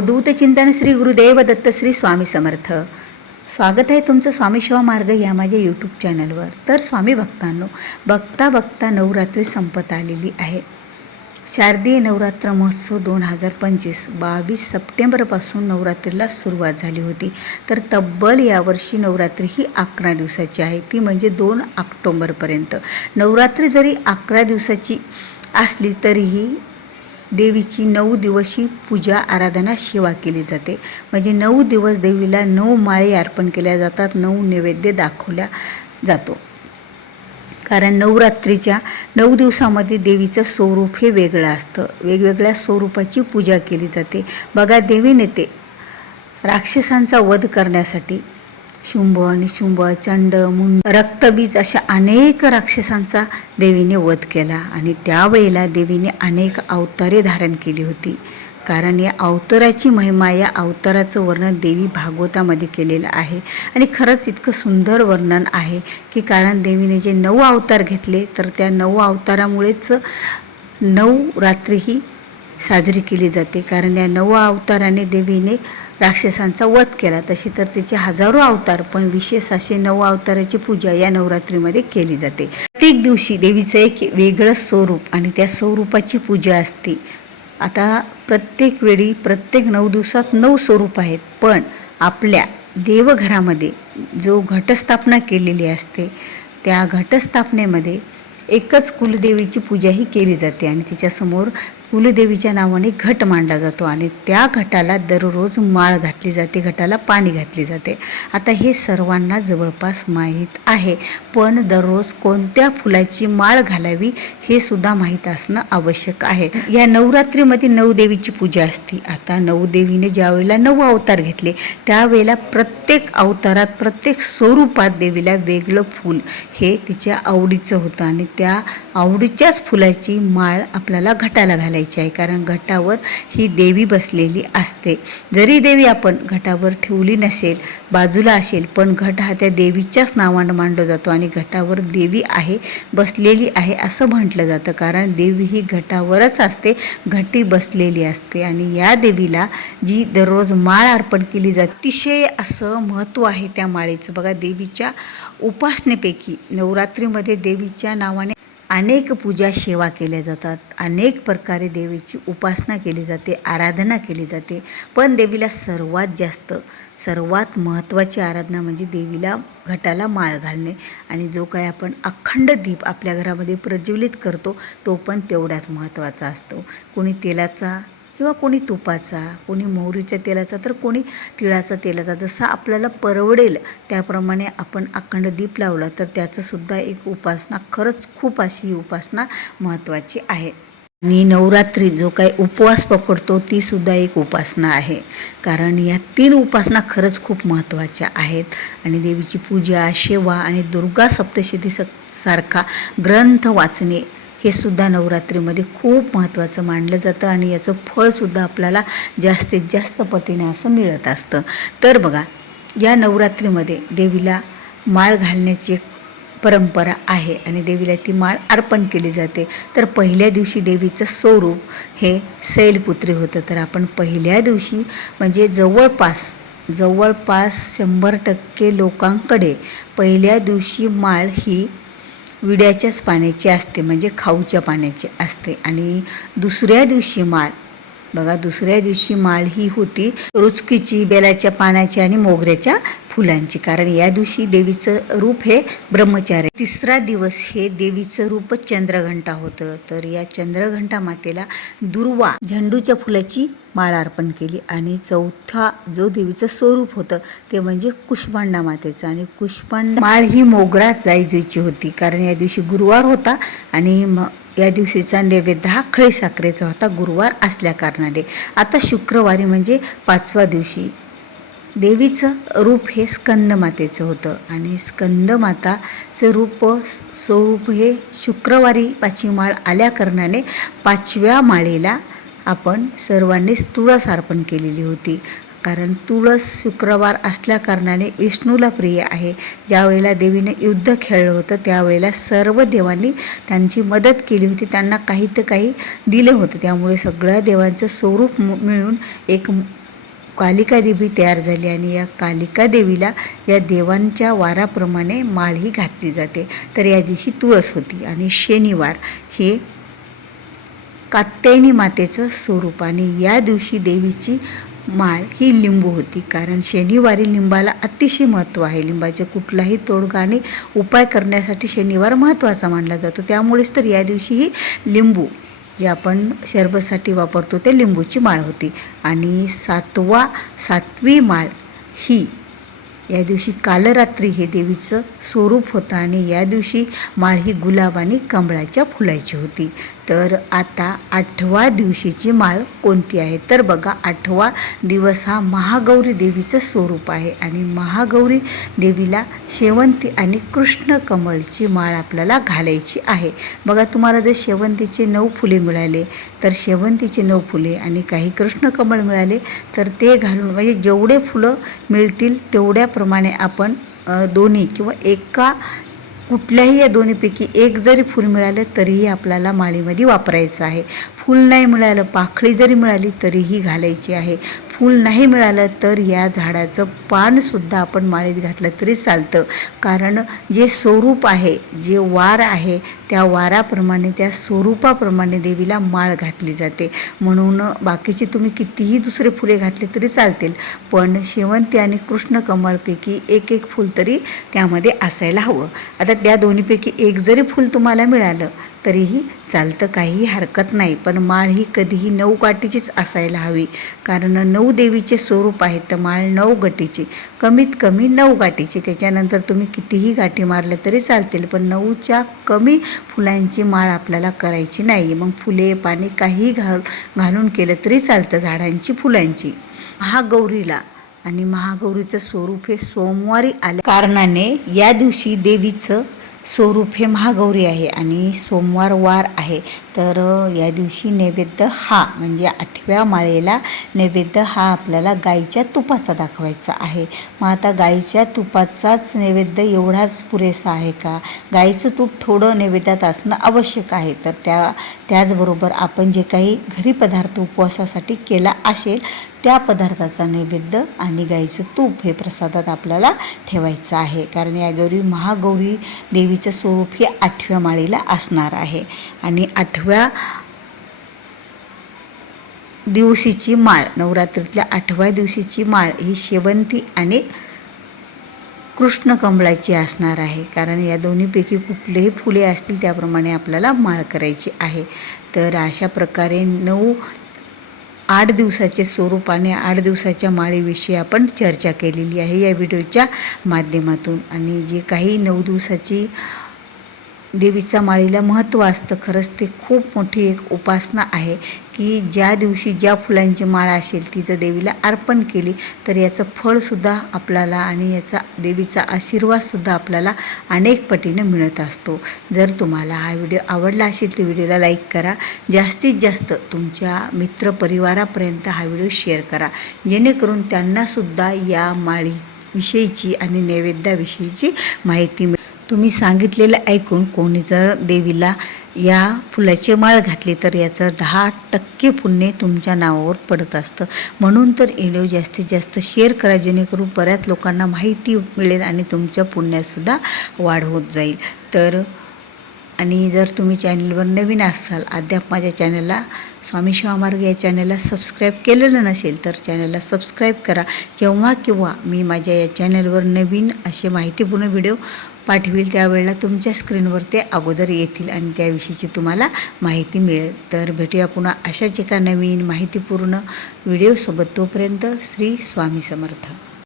दूत चिंतन श्री गुरुदेव दत्त श्री स्वामी समर्थ. स्वागत आहे तुमचं स्वामी शिवा मार्ग या माझ्या यूट्यूब चॅनलवर तर स्वामी भक्तांनो बघता बघता नवरात्री संपत आलेली आहे. शारदीय नवरात्र महोत्सव दोन हजार पंचवीस बावीस सप्टेंबरपासून नवरात्रीला सुरुवात झाली होती. तर तब्बल यावर्षी नवरात्री ही अकरा दिवसाची आहे. ती म्हणजे दोन ऑक्टोंबरपर्यंत. नवरात्री जरी अकरा दिवसाची असली तरीही देवीची नऊ दिवशी पूजा आराधना सेवा केली जाते. म्हणजे नऊ दिवस देवीला नऊ माळे अर्पण केल्या जातात नऊ नैवेद्य दाखवल्या जातो. कारण नवरात्रीच्या नऊ दिवसामध्ये देवीचं स्वरूप हे वेगळं असतं. वेगवेगळ्या स्वरूपाची पूजा केली जाते. बघा देवीने ते राक्षसांचा वध करण्यासाठी शुंभ निशुंभ चंड मुंड रक्तबीज अशा अनेक राक्षसांचा देवीने वध केला आणि त्यावेळेला देवीने अनेक अवतारे धारण केली होती. कारण या अवताराची महिमा या अवताराचं वर्णन देवी भागवतामध्ये केलेलं आहे. आणि खरंच इतकं सुंदर वर्णन आहे की कारण देवीने जे नऊ अवतार घेतले तर त्या नऊ अवतारामुळेच नऊ रात्री ही साजरी केली जाते. कारण या नऊ अवताराने देवीने राक्षसांचा वध केला. तशी तर तिचे हजारो अवतार पण विशेष असे नऊ अवताराची पूजा या नवरात्रीमध्ये केली जाते. प्रत्येक दिवशी देवीचं एक वेगळं स्वरूप आणि त्या स्वरूपाची पूजा असते. आता प्रत्येक वेळी प्रत्येक नऊ दिवसात नऊ स्वरूप आहेत पण आपल्या देवघरामध्ये जो घटस्थापना केलेली असते त्या घटस्थापनेमध्ये एकच कुलदेवीची पूजाही केली जाते आणि तिच्यासमोर कुलदेवीच्या नावाने घट मांडला जातो आणि त्या घटाला दररोज माळ घातली जाते घटाला पाणी घातले जाते. आता हे सर्वांना जवळपास माहीत आहे पण दररोज कोणत्या फुलाची माळ घालावी हे सुद्धा माहीत असणं आवश्यक आहे. या नवरात्रीमध्ये नवदेवीची पूजा असते. आता नवदेवीने ज्यावेळेला नऊ अवतार घेतले त्यावेळेला प्रत्येक अवतारात प्रत्येक स्वरूपात देवीला वेगळं फूल हे तिच्या आवडीचं होतं आणि त्या आवडीच्याच फुलाची माळ आपल्याला घटाला घालायची आहे. कारण घटावर ही देवी बसलेली असते. जरी देवी आपण घटावर ठेवली नसेल बाजूला असेल पण घट हा त्या देवीच्याच नावानं मांडला जातो आणि घटावर देवी आहे बसलेली आहे असं म्हटलं जातं. कारण देवी ही घटावरच असते घटी बसलेली असते. आणि या देवीला जी दररोज माळ अर्पण केली जाते अतिशय असं महत्त्व आहे त्या माळेचं. बघा देवीच्या उपासनेपैकी नवरात्रीमध्ये देवीच्या नावाने अनेक पूजा सेवा केल्या जातात. अनेक प्रकारे देवीची उपासना केली जाते आराधना केली जाते. पण देवीला सर्वात जास्त सर्वात महत्त्वाची आराधना म्हणजे देवीला घटाला माळ घालणे. आणि जो काय आपण अखंड दीप आपल्या घरामध्ये प्रज्वलित करतो तो पण तेवढाच महत्त्वाचा असतो. कोणी तेलाचा किंवा कोणी तुपाचा कोणी मोहरीच्या तेलाचा तर कोणी तिळाचा तेलाचा जसा आपल्याला परवडेल त्याप्रमाणे आपण अखंड दीप लावला तर त्याचंसुद्धा एक उपासना खरंच खूप अशी उपासना महत्त्वाची आहे. आणि नवरात्री जो काही उपवास पकडतो ती सुद्धा एक उपासना आहे. कारण या तीन उपासना खरंच खूप महत्त्वाच्या आहेत. आणि देवीची पूजा सेवा आणि दुर्गा सप्तशती स सारखा ग्रंथ वाचणे हे सुद्धा नवरात्रीमध्ये खूप महत्त्वाचं मानलं जातं आणि याचं फळसुद्धा आपल्याला जास्तीत जास्त पटीने असं मिळत असतं. तर बघा या नवरात्रीमध्ये देवीला माळ घालण्याची एक परंपरा आहे आणि देवीला ती माळ अर्पण केली जाते. तर पहिल्या दिवशी देवीचं स्वरूप हे सैलपुत्री होतं. तर आपण पहिल्या दिवशी म्हणजे जवळपास जवळपास शंभर टक्के लोकांकडे पहिल्या दिवशी माळ ही विड्याच्याच पाण्याची असते म्हणजे खाऊच्या पाण्याची असते. आणि दुसऱ्या दिवशी माळ. बघा दुसऱ्या दिवशी माळ ही होती रुचकीची बेलाच्या पानाची आणि मोगऱ्याच्या फुलांची. कारण या दिवशी देवीचं रूप हे ब्रह्मचार्य. तिसरा दिवस हे देवीचं रूपच चंद्रघंटा होतं. तर या चंद्रघंटा मातेला दुर्वा झेंडूच्या फुलाची माळ अर्पण केली आणि चौथा जो देवीचं स्वरूप होतं ते म्हणजे कुष्मांडा मातेचं. आणि कुष्मांडा माळ ही मोगरात जायची होती. कारण या दिवशी गुरुवार होता आणि म या दिवशीचा नैवेद्य हा खळी साखरेचा होता. गुरुवार असल्या कारणाने. आता शुक्रवारी म्हणजे पाचव्या दिवशी. देवीचं रूप हे स्कंदमातेचं होतं. आणि स्कंदमाताचं रूप स्वरूप हे शुक्रवारी पाचवी माळ आल्या कारणाने पाचव्या माळेला आपण सर्वांनीच तुळस अर्पण केलेली होती. कारण तुळस शुक्रवार असल्याकारणाने विष्णूला प्रिय आहे. ज्यावेळेला देवीने युद्ध खेळलं होतं त्यावेळेला सर्व देवांनी त्यांची मदत केली होती. त्यांना काही तर काही दिलं होतं. त्यामुळे सगळ्या देवांचं स्वरूप मिळून एक कालिका देवी तयार झाली आणि या कालिका देवीला या देवांच्या वाराप्रमाणे माळ ही घातली जाते. तर या दिवशी तुळस होती आणि शनिवार हे कात्यायनी मातेचं स्वरूप आणि या दिवशी देवीची माळ ही लिंबू होती. कारण शनिवारी लिंबाला अतिशय महत्त्व आहे. लिंबाचे कुठलाही तोडगा आणि उपाय करण्यासाठी शनिवार महत्त्वाचा मानला जातो. त्यामुळेच तर या दिवशी ही लिंबू जे आपण शरबतसाठी वापरतो ते लिंबूची माळ होती. आणि सातवा सातवी माळ ही या दिवशी कालरात्री हे देवीचं स्वरूप होतं आणि या दिवशी माळ ही गुलाब आणि कमळाच्या फुलाची होती. तर आता आठवा दिवशीची माळ कोणती आहे? तर बघा आठवा दिवस हा महागौरी देवीचं स्वरूप आहे आणि महागौरी देवीला शेवंती आणि कृष्ण कमळची माळ आपल्याला घालायची आहे. बघा तुम्हाला जर शेवंतीचे नऊ फुले मिळाले तर शेवंतीचे नऊ फुले आणि काही कृष्ण कमळ मिळाले तर ते घालून म्हणजे जेवढे फुलं मिळतील तेवढ्याप्रमाणे आपण दोन्ही किंवा एका कुठल्याही या दोन्हीपैकी एक जरी फूल मिळालं तरीही आपल्याला माळीमध्ये वापरायचं आहे. फूल नाही मिळालं पाखळी जरी मिळाली तरीही घालायची आहे. फूल नाही मिळालं तर या झाडाचं पानसुद्धा आपण माळीत घातलं तरी चालतं. कारण जे स्वरूप आहे जे वार आहे त्या वाराप्रमाणे त्या स्वरूपाप्रमाणे देवीला माळ घातली जाते. म्हणून बाकीचे तुम्ही कितीही दुसरे फुले घातले तरी चालतील. पण शेवंती आणि कृष्ण कमळपैकी एक एक फूल तरी त्यामध्ये असायला हवं. आता त्या दोन्हीपैकी एक जरी फूल तुम्हाला मिळालं तरीही चालतं काहीही हरकत नाही. पण माळ ही कधीही नऊ गाठीचीच असायला हवी. कारण नऊ देवीचे स्वरूप आहे तर माळ नऊ गटीची. कमीत कमी नऊ गाठीची. त्याच्यानंतर तुम्ही कितीही गाठी मारल्या तरी चालतील पण नऊच्या कमी फुलांची माळ आपल्याला करायची नाही. मग फुले पाणी काहीही घाल घालून केलं तरी चालतं झाडांची फुलांची. महागौरीला आणि महागौरीचं स्वरूप हे सोमवारी आल्या कारणाने या दिवशी देवीचं स्वरूप हे महागौरी आहे आणि सोमवार वार आहे. तर या दिवशी नैवेद्य हा म्हणजे आठव्या माळेला नैवेद्य हा आपल्याला गाईच्या तुपाचा दाखवायचा आहे. मग आता गाईच्या तुपाचाच नैवेद्य एवढाच पुरेसा आहे का? गाईचं तूप थोडं नैवेद्यात असणं आवश्यक आहे. तर त्या त्याचबरोबर आपण जे काही घरी पदार्थ उपवासासाठी केला असेल त्या पदार्थाचा नैवेद्य आणि गाईचं तूप हे प्रसादात आपल्याला ठेवायचं आहे. कारण या गौरी महागौरी देवीचं स्वरूप हे आठव्या माळीला असणार आहे. आणि आठव्या दिवशीची माळ नवरात्रीतल्या आठव्या दिवशीची माळ ही शेवंती आणि कृष्ण कमळाची असणार आहे. कारण या दोन्हीपैकी कुठलेही फुले असतील त्याप्रमाणे आपल्याला माळ करायची आहे. तर अशा प्रकारे नऊ आठ दिवसाचे स्वरूप आणि आठ दिवसाच्या माळेविषयी आपण चर्चा केलेली आहे या व्हिडिओच्या माध्यमातून. आणि जे काही नऊ दिवसाची देवीचा माळीला महत्त्व असतं. खरंच ते खूप मोठी एक उपासना आहे की ज्या दिवशी ज्या फुलांची माळ असेल ती जर देवीला अर्पण केली तर याचं फळसुद्धा आपल्याला आणि याचा देवीचा आशीर्वादसुद्धा आपल्याला अनेक पटीने मिळत असतो. जर तुम्हाला हा व्हिडिओ आवडला असेल तर व्हिडिओला लाईक करा. जास्तीत जास्त तुमच्या मित्रपरिवारापर्यंत हा व्हिडिओ शेअर करा. जेणेकरून त्यांनासुद्धा या माळी विषयीची आणि नैवेद्याविषयीची माहिती मिळते तुम्ही सांगितलेलं ऐकून कोणी जर देवीला या फुलाची माळ घातली तर याचं दहा टक्के पुण्य तुमच्या नावावर पडत असतं. म्हणून तर व्हिडिओ जास्तीत जास्त शेअर करा जेणेकरून बऱ्याच लोकांना माहिती मिळेल आणि तुमच्या पुण्यातसुद्धा वाढ होत जाईल. तर आणि जर तुम्ही चॅनलवर नवीन असाल अद्याप माझ्या चॅनलला स्वामी शिवामार्ग या चॅनलला सबस्क्राईब केलेलं नसेल तर चॅनलला सबस्क्राईब करा. जेव्हा किंवा मी माझ्या या चॅनलवर नवीन असे माहितीपूर्ण व्हिडिओ पाठवील त्यावेळेला तुमच्या स्क्रीनवर ते अगोदर येतील आणि त्याविषयीची तुम्हाला माहिती मिळेल. तर भेटूया पुन्हा अशाच एका नवीन माहितीपूर्ण व्हिडिओसोबत. तोपर्यंत श्री स्वामी समर्थ.